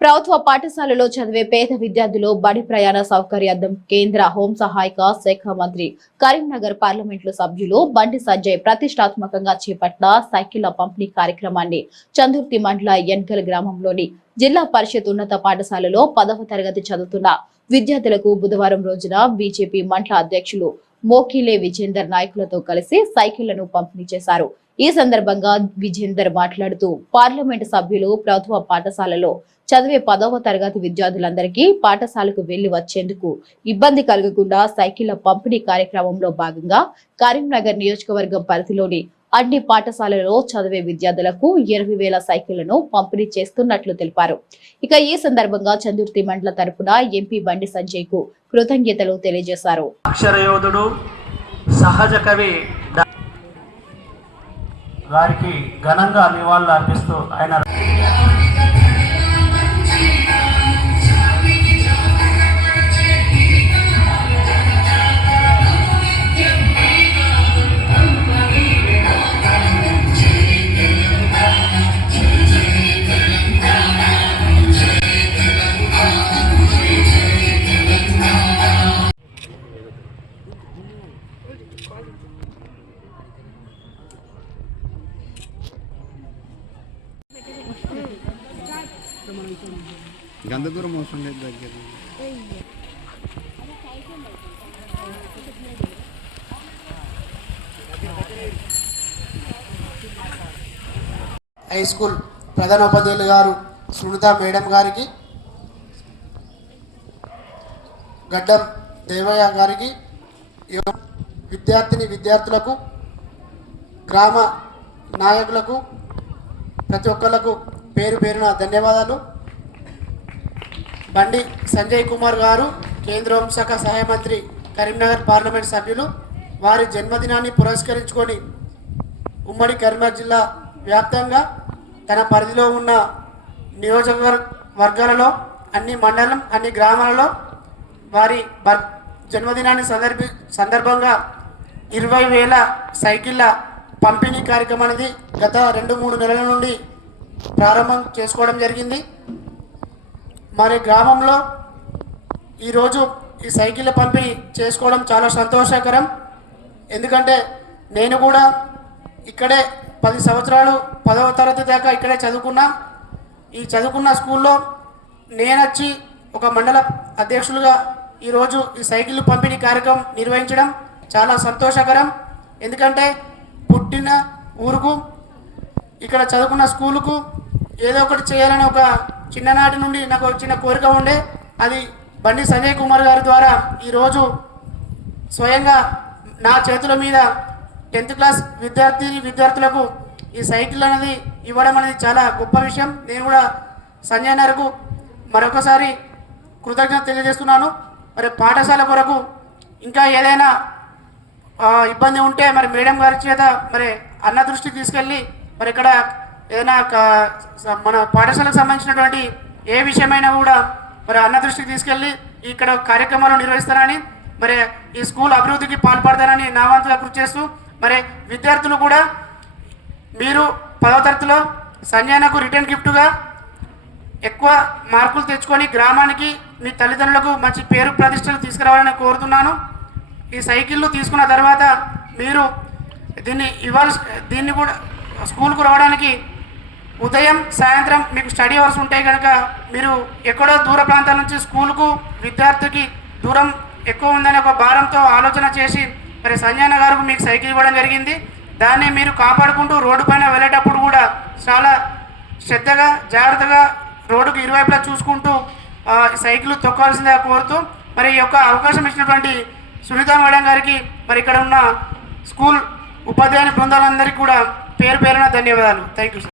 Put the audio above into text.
ప్రభుత్వ పాఠశాలలో చదివే పేద విద్యార్థులు బడి ప్రయాణ సౌకర్యార్థం కేంద్ర హోం సహాయక శాఖ మంత్రి కరీంనగర్ పార్లమెంటు సభ్యులు బండి సంజయ్ ప్రతిష్టాత్మకంగా చేపట్టిన సైకిళ్ళ పంపిణీ కార్యక్రమాన్ని చందుర్తి మండల ఎన్కల్ గ్రామంలోని జిల్లా పరిషత్ ఉన్నత పాఠశాలలో పదవ తరగతి చదువుతున్న విద్యార్థులకు బుధవారం రోజున బీజేపీ మండల అధ్యక్షులు మోకిలే విజేందర్ నాయకులతో కలిసి సైకిళ్ళను పంపిణీ చేశారు. ఈ సందర్భంగా విజేందర్ మాట్లాడుతూ పార్లమెంటు సభ్యులు ప్రభుత్వ పాఠశాలలో చదివే పదవ తరగతి విద్యార్థులందరికీ పాఠశాలకు వెళ్ళి వచ్చేందుకు ఇబ్బంది కలగకుండా సైకిళ్ళ పంపిణీ కార్యక్రమంలో భాగంగా కరీంనగర్ నియోజకవర్గం పరిధిలోని అన్ని పాఠశాలలో చదివే విద్యార్థులకు ఇరవై వేల సైకిళ్ళను పంపిణీ చేస్తున్నట్లు తెలిపారు. ఇక ఈ సందర్భంగా చందుర్తి మండల తరపున ఎంపీ బండి సంజయ్కు కృతజ్ఞతలు తెలియజేశారు. అక్షరయోధుడు సహజ కవి వారికి ఘనంగా నివాళులు అర్పిస్తూ ఆయన గంత దూరం అవసరం లేదు దగ్గర. హై స్కూల్ ప్రధానోపాధ్యాయులు గారు సునీత మేడం గారికి గడ్డం దేవయ్య గారికి విద్యార్థిని విద్యార్థులకు గ్రామ నాయకులకు ప్రతి ఒక్కళ్ళకు పేరు పేరున ధన్యవాదాలు. బండి సంజయ్ కుమార్ గారు కేంద్ర హోంశాఖ సహాయ మంత్రి కరీంనగర్ పార్లమెంట్ సభ్యులు వారి జన్మదినాన్ని పురస్కరించుకొని ఉమ్మడి కరీంనగర్ జిల్లా వ్యాప్తంగా తన పరిధిలో ఉన్న నియోజకవర్గ వర్గాలలో అన్ని మండలం అన్ని గ్రామాలలో వారి బర్ జన్మదినాన్ని సందర్భి సందర్భంగా ఇరవై వేల సైకిళ్ళ పంపిణీ కార్యక్రమం అనేది గత రెండు మూడు నెలల నుండి ప్రారంభం చేసుకోవడం జరిగింది. మరి గ్రామంలో ఈరోజు ఈ సైకిళ్ళ పంపిణీ చేసుకోవడం చాలా సంతోషకరం. ఎందుకంటే నేను కూడా ఇక్కడే పది సంవత్సరాలు పదవ తరగతి దాకా ఇక్కడే చదువుకున్నా. ఈ చదువుకున్న స్కూల్లో నేను వచ్చి ఒక మండల అధ్యక్షులుగా ఈరోజు ఈ సైకిల్ పంపిణీ కార్యక్రమం నిర్వహించడం చాలా సంతోషకరం. ఎందుకంటే పుట్టిన ఊరుకు ఇక్కడ చదువుకున్న స్కూలుకు ఏదో ఒకటి చేయాలని ఒక చిన్ననాటి నుండి నాకు చిన్న కోరిక ఉండే. అది బండి సంజయ్ కుమార్ గారి ద్వారా ఈరోజు స్వయంగా నా చేతుల మీద టెన్త్ క్లాస్ విద్యార్థి విద్యార్థులకు ఈ సైకిల్ అనేది ఇవ్వడం అనేది చాలా గొప్ప విషయం. నేను కూడా సంజయ్ నరకు మరొకసారి కృతజ్ఞత తెలియజేస్తున్నాను. మరి పాఠశాల కొరకు ఇంకా ఏదైనా ఇబ్బంది ఉంటే మరి మేడం గారి చేత మరి అన్న దృష్టికి తీసుకెళ్ళి మరి ఇక్కడ ఏదైనా మన పాఠశాలకు సంబంధించినటువంటి ఏ విషయమైనా కూడా మరి అన్న దృష్టికి తీసుకెళ్ళి ఇక్కడ కార్యక్రమాలు నిర్వహిస్తానని మరి ఈ స్కూల్ అభివృద్ధికి పాల్పడతానని నా వంతుగా కృషి చేస్తూ మరి విద్యార్థులు కూడా మీరు పదవ తరగతిలో సంజయనకు రిటర్న్ గిఫ్ట్గా ఎక్కువ మార్కులు తెచ్చుకొని గ్రామానికి మీ తల్లిదండ్రులకు మంచి పేరు ప్రతిష్టలు తీసుకురావాలని కోరుతున్నాను. ఈ సైకిళ్ళు తీసుకున్న తర్వాత మీరు దీన్ని ఇవ్వాల్సి దీన్ని కూడా స్కూల్కు రావడానికి ఉదయం సాయంత్రం మీకు స్టడీ అవర్స్ ఉంటాయి కనుక మీరు ఎక్కడో దూర ప్రాంతాల నుంచి స్కూల్కు విద్యార్థికి దూరం ఎక్కువ ఉందనే ఒక భారంతో ఆలోచన చేసి మరి సంజయన గారికి మీకు సైకిల్ ఇవ్వడం జరిగింది. దాన్ని మీరు కాపాడుకుంటూ రోడ్డు పైన వెళ్ళేటప్పుడు కూడా చాలా శ్రద్ధగా జాగ్రత్తగా రోడ్డుకు ఇరువైపులా చూసుకుంటూ సైకిల్ తొక్కాల్సిందిగా కోరుతూ మరి ఈ యొక్క అవకాశం ఇచ్చినటువంటి సునీత మేడం గారికి మరి ఇక్కడ ఉన్న స్కూల్ ఉపాధ్యాయుని బృందాలందరికీ కూడా పేరు పేరున ధన్యవాదాలు. Thank you